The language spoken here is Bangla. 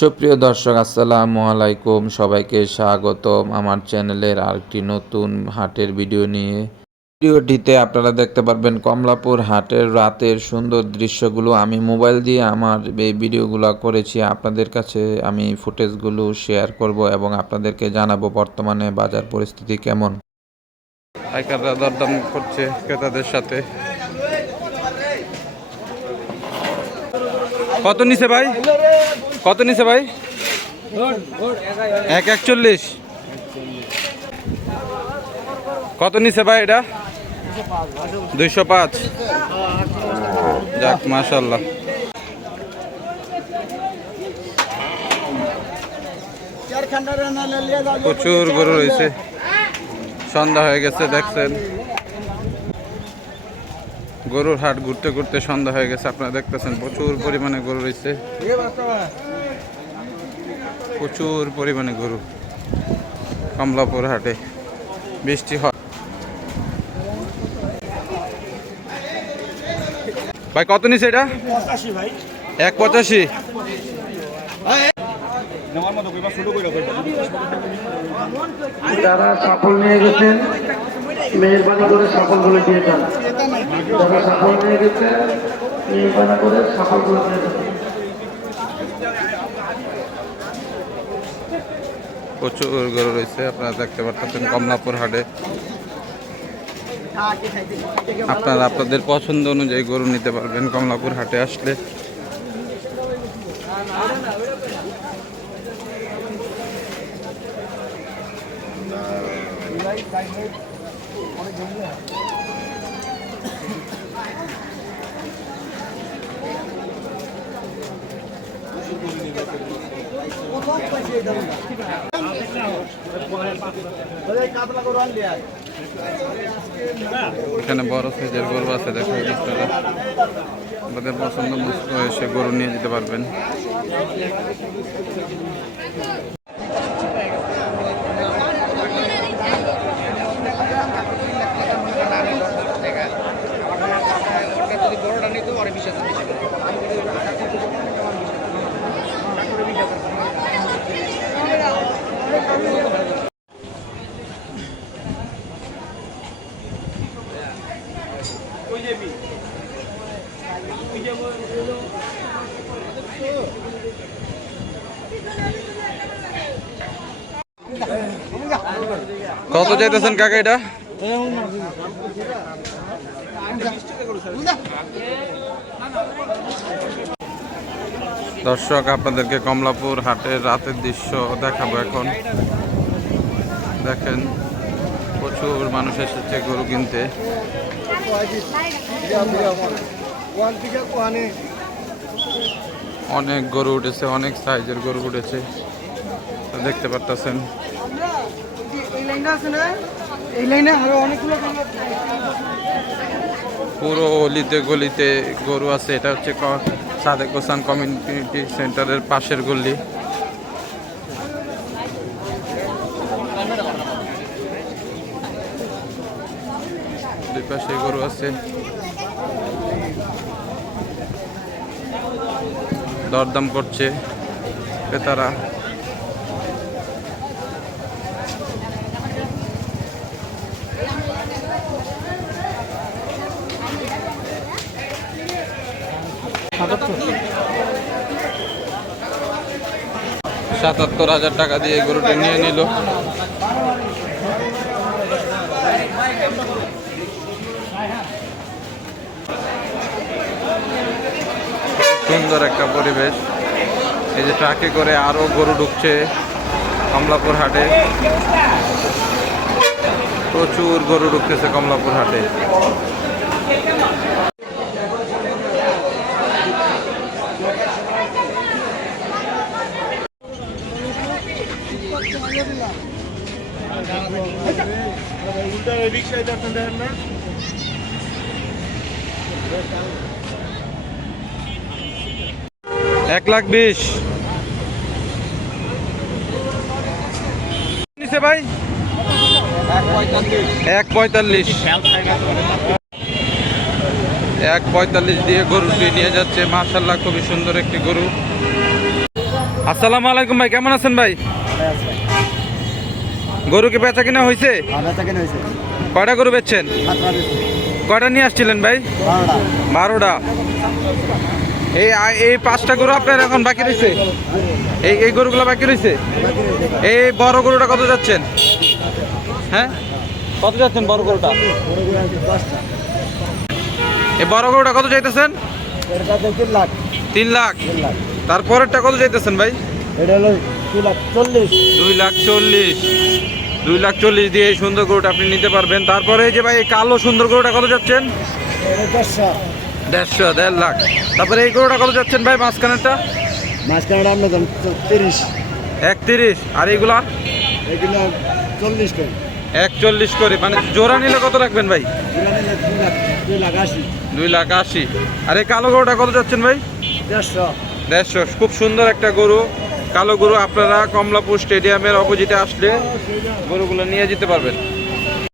সুপ্রিয় দর্শক আসসালামু আলাইকুম, সবাইকে স্বাগতম আমার চ্যানেলের আরেকটি নতুন হাটের ভিডিও নিয়ে। ভিডিওটিতে আপনারা দেখতে পারবেন কমলাপুর হাটের রাতের সুন্দর দৃশ্যগুলো। আমি মোবাইল দিয়ে আমার এই ভিডিওগুলো করেছি, আপনাদের কাছে আমি ফুটেজগুলো শেয়ার করব এবং আপনাদেরকে জানাবো বর্তমানে বাজার পরিস্থিতি কেমন। পাইকাররা দরদাম করছে ক্রেতাদের সাথে। কত নিছে ভাই? কত নিছে ভাই? 141। কত নিছে ভাই এটা? 205। যাক মাশাআল্লাহ। প্রচুর গরু রয়েছে, সন্ধ্যা হয়ে গেছে দেখছেন। গরুর হাট ঘুরতে ঘুরতে সন্ধ্যা হয়ে গেছে, আপনারা দেখতেছেন প্রচুর পরিমাণে গরু রয়েছে, প্রচুর পরিমাণে গরু কমলাপুর হাটে। বৃষ্টি হয় ভাই। কত নিছে এটা? 185। যারা সাফল নিয়ে গেছেন মেহরবানি করে সাফলগুলো দিয়ে যান। যারা সাফল নিয়ে গেছেন মেহরবানি করে সাফলগুলো দিয়ে যান। প্রচুর গরু রয়েছে, আপনারা দেখতে পাচ্ছেন কমলাপুর হাটে। আপনারা আপনাদের পছন্দ অনুযায়ী গরু নিতে পারবেন কমলাপুর হাটে আসলে। এখানে বড় সাইজের গরু আছে, দেখেন আপনারা আপনাদের পছন্দ মতো এসে গরু নিয়ে যেতে পারবেন। কত চাইতেছেন কাকা এটা? দর্শক আপনাদেরকে কমলাপুর হাটের রাতের দৃশ্য দেখাবো এখন। দেখেন প্রচুর মানুষ এসেছে গরু কিনতে। অনেক গরু উঠেছে, অনেক সাইজের গরু উঠেছে, দেখতে পারতেছেন। পুরো অলিতে গলিতে গরু আছে। এটা হচ্ছে সাদেক হোসেন কমিউনিটি সেন্টারের পাশের গলি। দুই পাশে গরু আছে, দরদাম করছে ক্রেতারা। $৭৭,০০০ টাকা দিয়ে গরুটি নিয়ে নিল। সুন্দর একটা পরিবেশ। এই যে ট্রাকে করে আরো গরু ঢুকছে কমলাপুর হাটে। প্রচুর গরু ঢুকতেছে কমলাপুর হাটে। $1,20,000 নিচে ভাই। 1,45। 1,45 দিয়ে গরুটি নিয়ে যাচ্ছে। মাশাআল্লাহ খুবই সুন্দর একটি গরু। আসসালামু আলাইকুম ভাই, কেমন আছেন ভাই? গরু কি বেচা কিনা হয়েছে? কয়টা গরু বেচছেন? কয়টা নিয়ে আসছিলেন ভাই? 12টা। এই 5টা গরু আপনার এখন বাকি রয়েছে? এই গরুগুলো বাকি রয়েছে? এই বড় গরুটা কত যাচ্ছেন? হ্যাঁ, কত যাচ্ছেন বড় গরুটা? এই বড় গরুটা কত চাইতেছেন? 3 লাখ। তারপরেরটা কত চাইতেছেন ভাই? 2,40,000 দিয়ে এই সুন্দর গরুটা আপনি নিতে পারবেন। তারপরে এই যে ভাই এই কালো সুন্দর গরুটা কত যাচ্ছেন? 1.5 লাখ। তারপরে এই গরুটা কত যাচ্ছেন ভাই মাঝখানেরটা? 31। আর এইগুলা? 41 করে। মানে জোড়া নিলে কত রাখবেন ভাই? 2,80,000। আর এই কালো গরুটা কত যাচ্ছেন ভাই? 150। খুব সুন্দর একটা গরু, কালো গরু। আপনারা কমলাপুর স্টেডিয়ামের অপোজিটে আসলে গরুগুলো নিয়ে যেতে পারবেন।